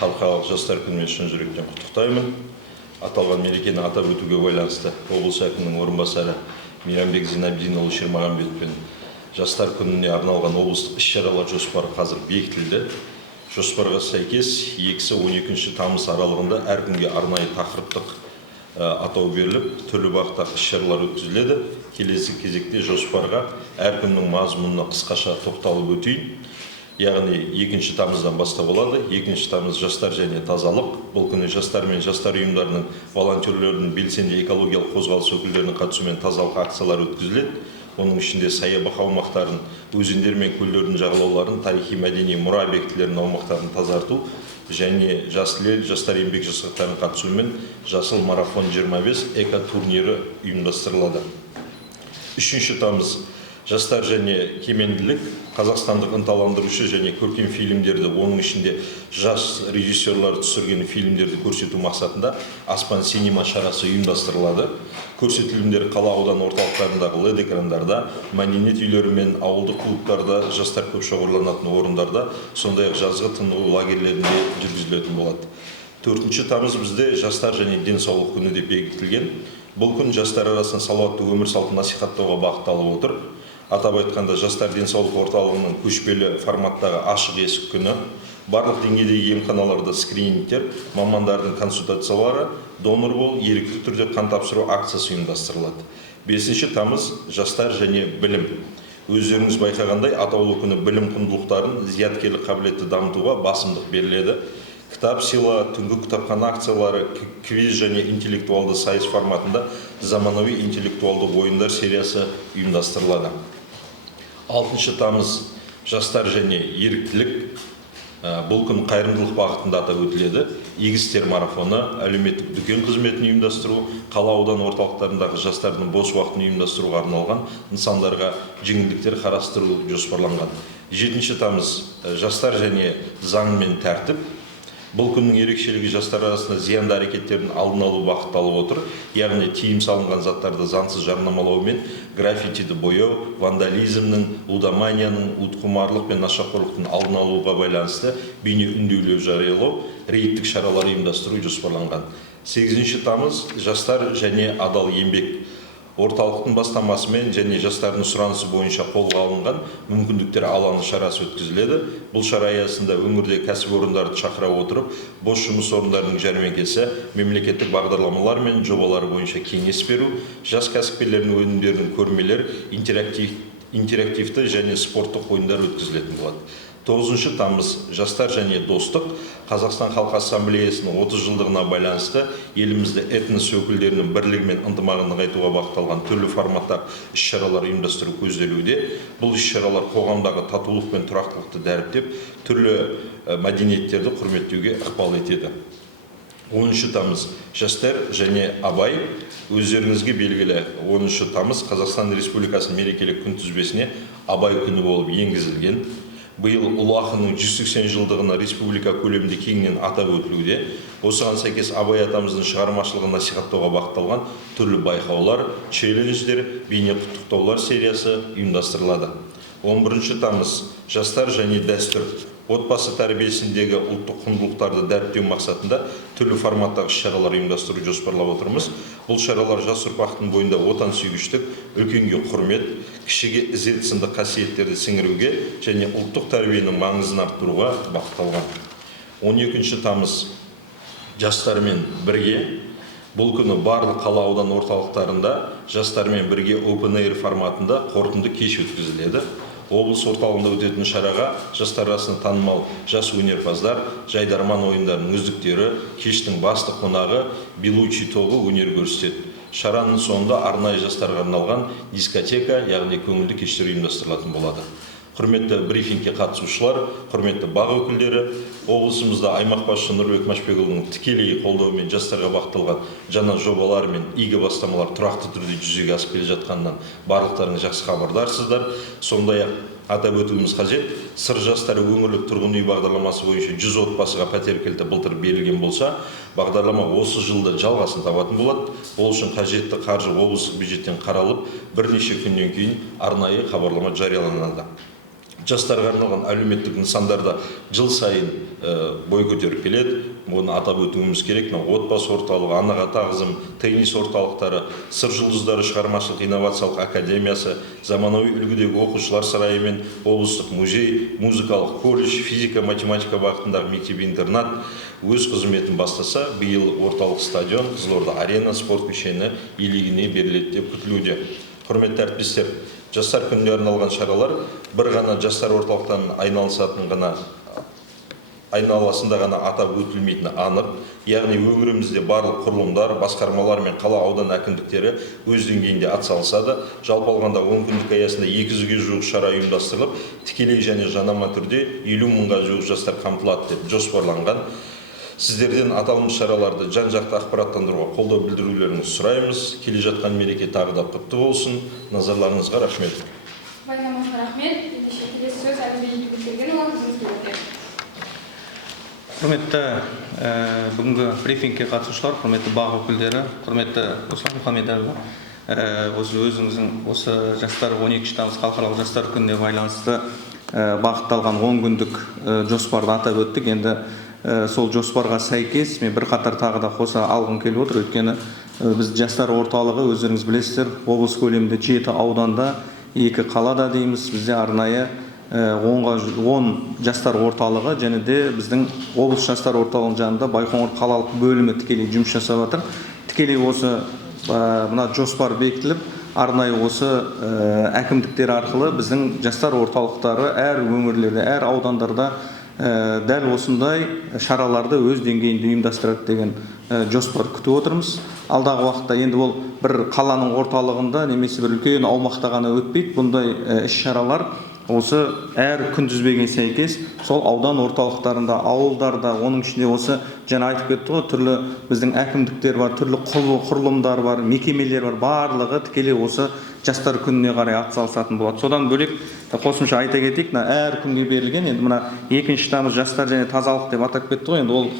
халықаралық жастар күнімен шын жүректен құттықтаймын. Аталған мерекені атап өтуге байланысты облыс әкімінің орынбасары Мейрамбек Зинабдинұлы Шермағанбетовпен жастар күніне арналған облыстық іс-шаралар жоспары қазір бекітілді. Жоспарға сәйкес 2-12 тамыз аралығында әркімге арнайы тақырыптық атау беріліп, түрлі бағыттағы іс-шаралар өткізіледі. Келесі кезекте жоспарға әркімнің мазмұнына қысқаша тоқталып өтейін. Яғни 2 тамыздан бастап болады. 2 тамыз жастар және тазалық. Бұл күні жастар мен жастар ұйымдарының, волонтерлердің, белсенді экологиялық қозғалыс өкілдерінің қатысуымен тазалық акциялары өткізіледі. Оның ішінде саябақ аумақтарын, өзендер мен көлдердің жағалауларын, тарихи мәдени мұра объектілерінің аумақтарын тазарту және Жасыл ел, жастар еңбек жасақтарының қатысуымен Жасыл марафон 25 эко-турнирі ұйымдастырылады. 3 тамыз жастар және кемеңділік, қазақстандық ынталандырушы және көркем фильмдерді, оның ішінде жас режиссерлар түсірген фильмдерді көрсету мақсатында Аспан синема шарасы ұйымдастырылады. Көрсетілімдер қала аудан орталықтарындағы LED экрандарда, мәдениет үйлері мен ауылдық клубтарда, жастар көп шоғырланатын орындарда, сондай-ақ жазғы тынығу лагерлерінде жүргізілетін болады. 4 тамыз бізде жастар және денсаулық күні деп бекітілген. Бұл күн жастар арасында салауатты өмір салтын насихаттауға бағытталып отыр. Атап айтқанда жастар денсаулық орталығының көшпелі форматтағы ашық есік күні, барлық деңгейдегі емханаларда скринингтер, мамандардың консультациялары, донор бол, ерікті түрде қан тапсыру акциясы ұйымдастырылады. 5 тамыз жастар және білім. Өздеріңіз байқағандай, атаулы күні білім құндылықтарын, зияткерлік қабілетті дамытуға басымдық беріледі. Кітап сыйла, түнгі кітапхана акциялары, квиз және интеллектуалды сайыс форматында заманауи интеллектуалды ойындар сериясы ұйымдастырылады. 6 тамыз жастар және еріктілік. Бұл күн қайырымдылық бағытында атап өтіледі. Игі істер марафоны, әлеуметтік дүкен қызметін ұйымдастыру, қала аудан орталықтарындағы жастардың бос уақытын ұйымдастыруға арналған нысандарға жеңілдіктер қарастыру жоспарланған. 7 тамыз жастар және заң мен тәртіп. Бұл күннің ерекшелігі жастар арасында зиянды әрекеттердің алдын алу бағытталып отыр. Яғни тиым салынған заттарды заңсыз жарнамалау мен граффитиді бояу, вандализмнің, лудоманияның, уытқұмарлық пен нашақорлықтың алдын алуға байланысты бейне үндеулер жариялау, рейдтік шаралар ұйымдастыру жоспарланған. 8 тамыз жастар және адал еңбек. Орталықтың бастамасымен және жастардың сұранысы бойынша қолға алынған мүмкіндіктер алаңы шарасы өткізіледі. Бұл шара аясында өңірде кәсіпорындарды шақыра отырып, бос жұмыс орындарының жәрмеңкесі, мемлекеттік бағдарламалар мен жобалары бойынша кеңес беру, жас кәсіпкерлердің өнімдерінің көрмелер, интерактивті және спорттық ойындар өткізілетін болады. 9 тамыз жастар және достық. Қазақстан Халқы Ассамблеясының 30 жылдығына байланысты елімізде этнос өкілдерінің бірлігі мен ынтымағын нығайтуға бағытталған түрлі форматта іс-шаралар ұйымдастыру көзделуде. Бұл іс-шаралар қоғамдағы татулық пен тұрақтылықты дәріптеп, түрлі мәдениеттерді құрметтеуге ықпал етеді. 10 тамыз жастар және абай. Өздеріңізге белгілі 10 тамыз Қазақстан Республикасының мерекелік күнтізбесіне абай күні болып енгізілген. Биыл ұлы ақынның 180 жылдығына республика көлемінде кеңінен атап өтілуде. Осыған сәйкес абай атамыздың шығармашылығын насихаттауға бағытталған түрлі байқаулар, челлендждер, бейне құттықтаулар сериясы ұйымдастырылады. 11 тамыз жастар және дәстүр. Отбасы тәрбиесіндегі ұлттық құндылықтарды дәріптеу мақсатында түрлі форматтағы шаралар ұйымдастыру жоспарлап отырмыз. Бұл шаралар жас ұрпақтың бойында отансүйгіштік, үлкенге құрмет, кішіге ізет сынды қасиеттерді сіңіруге және ұлттық тәрбиенің маңызын арттыруға бағытталған. 12 тамыз жастармен бірге. Бұл күні барлық қала аудан орталықтарында жастармен бірге Open Air форматында қорытынды кеш өткізіледі. Облыс орталығында өтетін шараға жастар арасында танымал жас өнерпаздар, жайдарман ойындарының үздіктері, кештің басты қонағы Белучи тобы өнер көрсетеді. Шараның соңында арнайы жастарға арналған дискотека, яғни көңілді кештер ұйымдастырылатын болады. Құрметті брифингке қатысушылар, құрметті бақ өкілдері, облысымызда аймақ басшысы Нұрбек Машбекұлының тікелей қолдауымен жастарға бағытталған жаңа жобалар мен игі бастамалар тұрақты түрде жүзеге асып келе жатқанынан барлықтарыңыз жақсы хабардарсыздар. Сондай-ақ атап өтуіміз қажет, сыр жастары өңірлік тұрғын үй бағдарламасы бойынша 100 отбасыға пәтер кілті былтыр берілген болса, бағдарлама осы жылда жалғасын табатын болады. Ол үшін қажетті қаржы облыстық бюджеттен қаралып, бірнеше күннен кейін арнайы хабарлама жарияланады. жастарға арналған әлеуметтік нысандарда жыл сайын бой көтеріп келеді. Оны атап өтуіміз керек. Отбасы орталығы, анаға тағзым, теннис орталықтары, сыр жұлдыздары шығармашылық инновациялық академиясы, заманауи үлгідегі оқушылар сарайы мен облыстық музей, музыкалық колледж, физика, математика бағытындағы мектеп-интернат өз қызметін бастаса, биыл орталық стадион, Қызылорда арена спорт кешені иелігіне беріледі деп күтілуде. Құрметті әріптестер, жастар күніне арналған шаралар бір ғана жастар орталықтан айналасында ғана атап өтілмейтіні анық. Яғни өңірімізде барлық құрылымдар, басқармалар мен қала аудан әкімдіктері өз деңгейінде атсалысады. Жалпы алғанда 10 күндік аясында 200-ге жуық шара ұйымдастырылып, тікелей және жанама түрде 50 мыңға жуық жастар қамтылады деп жоспарланған. Сіздерден аталмыш шараларды жан-жақты ақпараттандыруға қолдау білдірулеріңізді сұраймыз. Келе жатқан мереке тағы да құтты болсын. Назарларыңызға рахмет. Баяндамаңызға рахмет. Келесі сөз Әлімбек Бекбергенұлы, өзіңізге беріледі. Құрметті бүгінгі брифингке қатысушылар, құрметті бақ өкілдері, құрметті Руслан Мұхамедәлі, өзіңіздің осы жастар 12 тамыз халықаралық жастар күніне байланысты бағытталған 10 күндік жоспарды атап өттік. Енді сол жоспарға сәйкес мен бір қатар тағы да қоса алғым келіп отыр. Өйткені біз жастар орталығы, өздеріңіз білесіздер, облыс көлемінде 7 ауданда, 2 қалада дейміз. Бізде арнайы 10 жастар орталығы және де біздің облыс жастар орталығының жанында Байқоңыр қалалық бөлімі тікелей жұмыс жасап жатыр. Тікелей осы мына жоспар бекітіліп, арнайы осы әкімдіктер арқылы біздің жастар орталықтары әр өңірлерде, әр аудандарда дәл осындай шараларды өз деңгейінде ұйымдастырады деген жоспар күтіп отырмыз. Алдағы уақытта енді ол бір қаланың орталығында немесе бір үлкен аумақта ғана өтпейді. Бұндай іс-шаралар осы әр күнтізбеге сәйкес сол аудан орталықтарында, ауылдарда, оның ішінде осы жаңа айтып кетті ғой, түрлі біздің әкімдіктер бар, түрлі құрылымдар бар, мекемелер бар, барлығы тікелей осы жастар күніне қарай атсалысатын болады. Содан бөлек қосымша айта кетейік, әр күнге берілген, енді мына 2 тамыз жастар және тазалық деп атап кетті ғой. Енді ол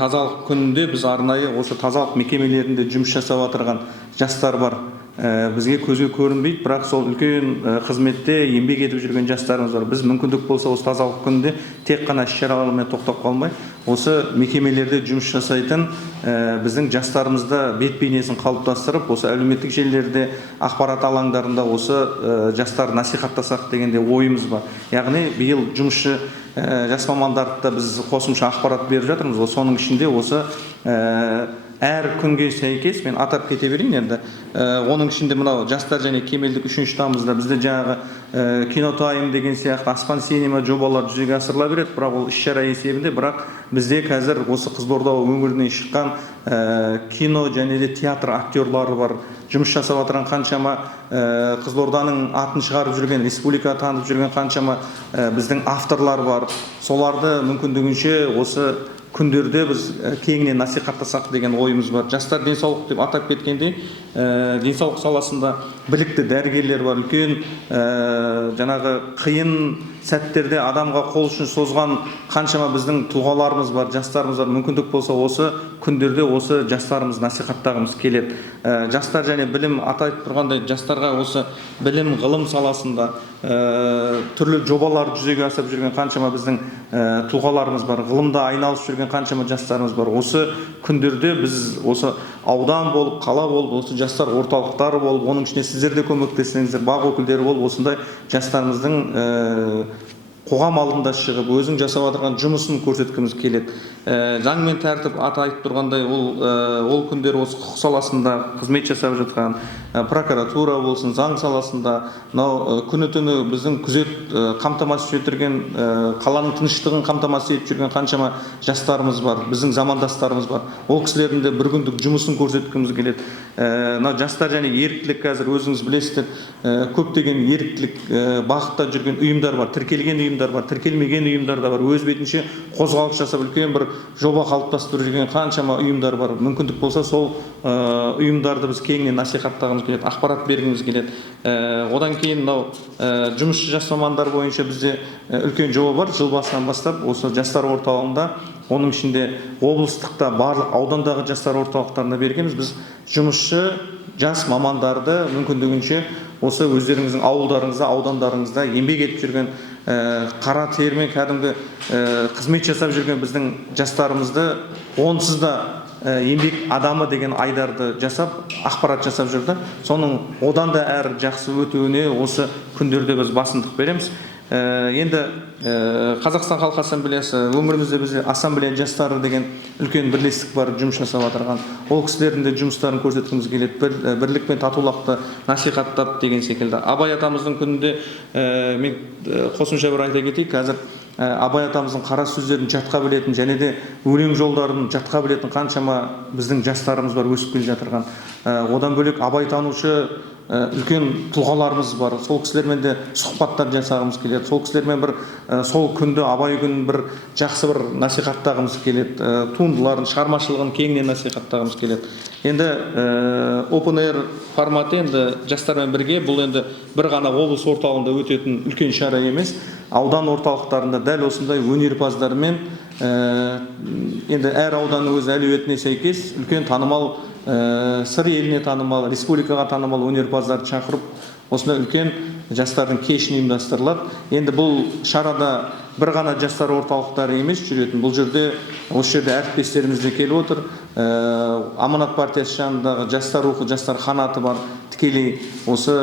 тазалық күнінде біз арнайы осы тазалық мекемелерінде жұмыс жасап отырған жастар бар. Бізге көзге көрінбейді, бірақ сол үлкен қызметте еңбек етіп жүрген жастарымыз бар. Біз мүмкіндік болса осы тазалық күнінде тек қана іс-шаралармен тоқтап қалмай, осы мекемелерде жұмыс жасайтын біздің жастарымызда бет-бейнесін қалыптастырып, осы әлеуметтік желілерде, ақпарат алаңдарында осы жастар насихаттасақ дегенде ойымыз бар. Яғни биыл жұмысшы жас мамандарды біз қосымша ақпарат беріп жатырмыз. Соның ішінде осы әр күнге сәйкес мен атап кете берейін. Енді оның ішінде мынау жастар және кемелдік 3 тамызда бізде жаңағы кинотайм деген сияқты аспан синема жобалар жүзеге асырыла береді. Бірақ ол іс-шара есебінде, бірақ бізде қазір осы Қызылорда өңірінен шыққан кино және де театр актерлары бар. Жұмыс жасап отырған қаншама Қызылорданың атын шығарып жүрген, республика танып жүрген қаншама біздің авторлар бар. Соларды мүмкіндігінше осы күндерде біз кеңінен насихаттасақ деген ойымыз бар. Жастар денсаулық деп атап кеткенде, денсаулық саласында білікті дәрігерлер бар. Үлкен жаңағы қиын сәттерде адамға қол ұшын созған қаншама біздің тұлғаларымыз бар, жастарымыз бар. Мүмкіндік болса осы күндерде осы жастарымыз насихаттағымыз келеді. Жастар және білім атайтып тұрғандай, жастарға осы білім, ғылым саласында түрлі жобалар жүзеге асырып жүрген қаншама біздің тұлғаларымыз бар. Ғылымда айналысып жүрген қаншама жастарымыз бар. Осы күндерде біз осы аудан болып, қала болып, осы жастар орталықтары болып, оның ішінде сіздер де көмектессеңіздер, бақ өкілдері болып, осындай жастарымыздың қоғам алдында шығып, өзің жасап отырған жұмысын көрсеткіміз келеді. Заң мен тәртіп айтып тұрғандай, ол күндер осы құқық саласында қызмет жасап жатқан, прокуратура болсын, заң саласында, күні-түні біздің күзет қамтамасыз етілген, қаланың тыныштығын қамтамасыз етіп жүрген қаншама жастарымыз бар, біздің замандастарымыз бар. Ол кісілердің де бір күндік жұмысын көрсеткіміз келеді. Жастар және еріктілік, қазір өзіңіз білесіздер, көптеген еріктілік бағытта жүрген ұйымдар бар, тіркелген ұйымдар бар, тіркелмеген ұйымдар да бар. Өз бетінше қозғалыс жасап үлкен бір жоба қалыптастырып жүрген қаншама ұйымдар бар. Мүмкіндік болса сол ұйымдарды біз кеңінен насихаттағымыз келеді, ақпарат бергіміз келеді. Одан кейін мынау жұмысшы жас мамандар бойынша бізде үлкен жоба бар. Жыл басынан бастап осы жастар орталығында, оның ішінде облыстықта барлық аудандағы жастар орталықтарына бергенбіз. Біз жұмысшы жас мамандарды мүмкіндігінше осы өздеріңіздің ауылдарыңызда, аудандарыңызда еңбек етіп жүрген қара термен кәдімгі қызмет жасап жүрген біздің жастарымызды онсыз да еңбек адамы деген айдарды жасап, ақпарат жасап жүрді. Соның одан да әрі жақсы өтуіне осы күндерде біз басымдық береміз. Енді Қазақстан Халқы Ассамблеясы өңірімізде бізде ассамблея жастары деген үлкен бірлестік бар, жұмыс жасап отырған. Ол кісілердің де жұмыстарын көрсеткіміз келеді. Бірлік пен татулықты насихаттап деген секілді. Абай атамыздың күнінде мен қосымша бір айта кетейік. Қазір Абай атамыздың қара сөздерін жатқа білетін және де өлең жолдарын жатқа білетін қаншама біздің жастарымыз бар, өсіп келе жатырған. Одан бөлек абай танушы үлкен тұлғаларымыз бар. Сол кісілермен де сұхбаттар жасағымыз келеді. Сол кісілермен бір сол күнді абай күнін бір жақсы бір насихаттағымыз келеді. Туындыларын, шығармашылығын кеңінен насихаттағымыз келеді. Енді Open Air форматы енді жастармен бірге, бұл енді бір ғана облыс орталығында өтетін үлкен шара емес. Аудан орталықтарында дәл осындай өнерпаздармен енді әр ауданның өз әлеуетіне сәйкес үлкен танымал, сыр еліне танымал, республикаға танымал өнерпаздарды шақырып, осындай үлкен жастардың кешін ұйымдастырылады. Енді бұл шарада бір ғана жастар орталықтары емес жүретін. Бұл жерде осы жерде әріптестеріміз де келіп отыр. Аманат партиясы жанындағы жастар рухы, жастар қанаты бар. Тікелей осы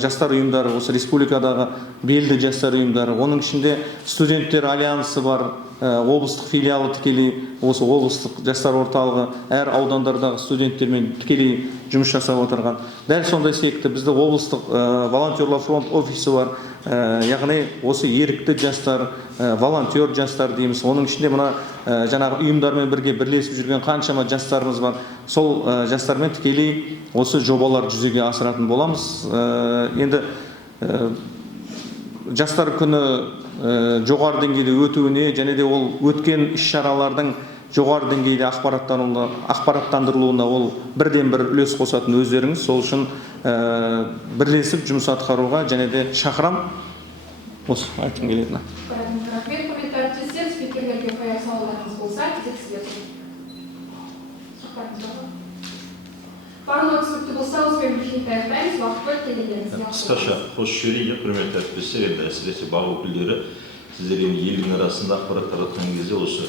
жастар ұйымдары, осы республикадағы белді жастар ұйымдары. Оның ішінде студенттер альянсы бар. Облыстық филиалы тікелей осы облыстық жастар орталығы әр аудандардағы студенттермен тікелей жұмыс жасап отырған. Дәл сондай секілді бізде облыстық волонтерлар фронт офисі бар. Яғни осы ерікті жастар, волонтер жастар дейміз. Оның ішінде мына жаңағы ұйымдармен бірге бірлесіп жүрген қаншама жастарымыз бар. Сол жастармен тікелей осы жобалар жүзеге асыратын боламыз. Енді жастар күні жоғары деңгейде өтуіне және де ол өткен іс-шаралардың жоғары деңгейде ақпараттандырылуына ол бірден бір үлес қосатын өздеріңіз. Сол үшін бірлесіп жұмыс атқаруға және де шақырам. Осы айтқым келеді. Рахмет, құрметті әріптестер, спикерлерге қояр сауалдарыңыз болса, кезек сіздерде. Барлық түсінікті болса, осымен брифингті аяқтаймыз. Уақыт бөліп келгендеріңізге қысқаша қосып жіберейін, құрметті әріптестер, енді әсіресе бақ өкілдері, сіздер енді елдің арасында ақпарат таратқан кезде осы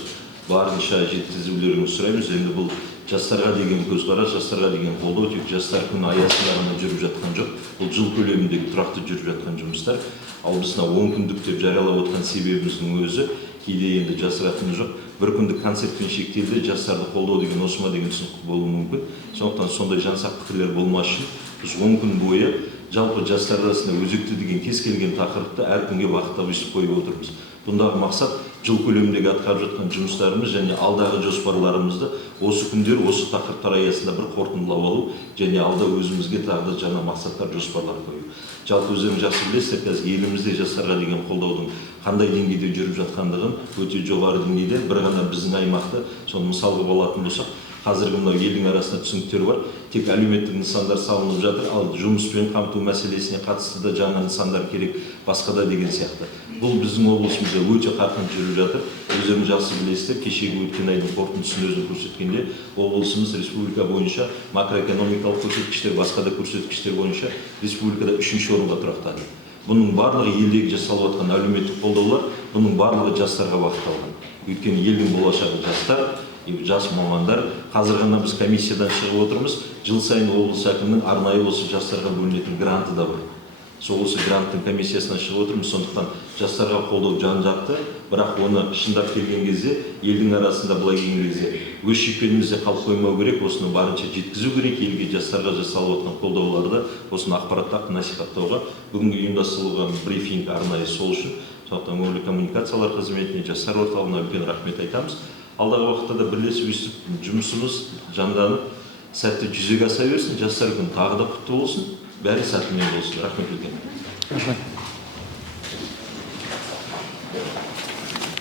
барынша жеткізулеріңізді сұраймыз. Енді бұл жастарға деген көзқарас, жастарға деген қолдау тек жастар күні аясында ғана жүріп жатқан жоқ. Бұл жыл көлеміндегі тұрақты жүріп жатқан жұмыстар. Ал біз 10 күндік деп жариялап отқан себебіміздің өзі кейде енді жасыратыны жоқ. Бір күндік концертпен шектелді, жастарды қолдау деген осы ма деген түсінік болуы мүмкін. Сондықтан сондай жансақ пікірлер болмас үшін біз 10 күн бойы жалпы жастар арасында өзекті деген кез келген тақырыпты әр күнге уақыттап өстіп қойып отырмыз. Бұндағы мақсат жыл көлеміндегі атқарып жатқан жұмыстарымыз және алдағы жоспарларымызды осы күндер, осы тақырыптар аясында бір қорытындылап алу және алда өзімізге тағы да жаңа мақсаттар, жоспарлар қою. Жалпы өздеріңіз жақсы білесіздер, қазір елімізде жастарға деген қолдаудың қандай деңгейде жүріп жатқандығын өте жоғары деңгейде, бір ғана біздің аймақты соны мысалға алатын болсақ, қазіргі мынау елдің арасында түсініктер бар. Тек әлеуметтік нысандар салынып жатыр, ал жұмыспен қамту мәселесіне қатысты да жаңа нысандар керек, басқа да деген сияқты. Бұл біздің облысымызда өте қарқынды жүріп жатыр. Өздеріңіз жақсы білесіздер, кешегі өткен айдың қорытындысын өзін көрсеткенде, облысымыз республика бойынша макроэкономикалық көрсеткіштер, басқа да көрсеткіштер бойынша республикада 3-ші орынға тұрақтады. Бұның барлығы елдегі жасалып жатқан әлеуметтік қолдаулар, бұның барлығы жастарға бағытталған. Өйткені елдің болашағы жастар, жас мамандар. Қазір ғана біз комиссиядан шығып отырмыз. Жыл сайын облыс әкімінің арнайы осы жастарға бөлінетін гранты да бар. Сол осы гранттың комиссиясынан шығып отырмыз. Сондықтан жастарға қолдау жан-жақты, бірақ оны шындап келген кезде елдің арасында былай келген кезде өз шекпенімізде қалып қоймау керек, осыны барынша жеткізу керек. Елге жастарға жасалып жатқан қолдауларды осыны ақпараттап насихаттауға бүгінгі ұйымдастырылған брифинг арнайы сол үшін. Сондықтан өңірлік коммуникациялар қызметіне, жастар орталығына үлкен рахмет айтамыз. Алдағы уақытта да бірлесіп өстіп жұмысымыз жанданып, сәтті жүзеге аса берсін. Жастар күні тағы да құтты болсын. Бәрі сәтімен болсын. Рахмет үлкен.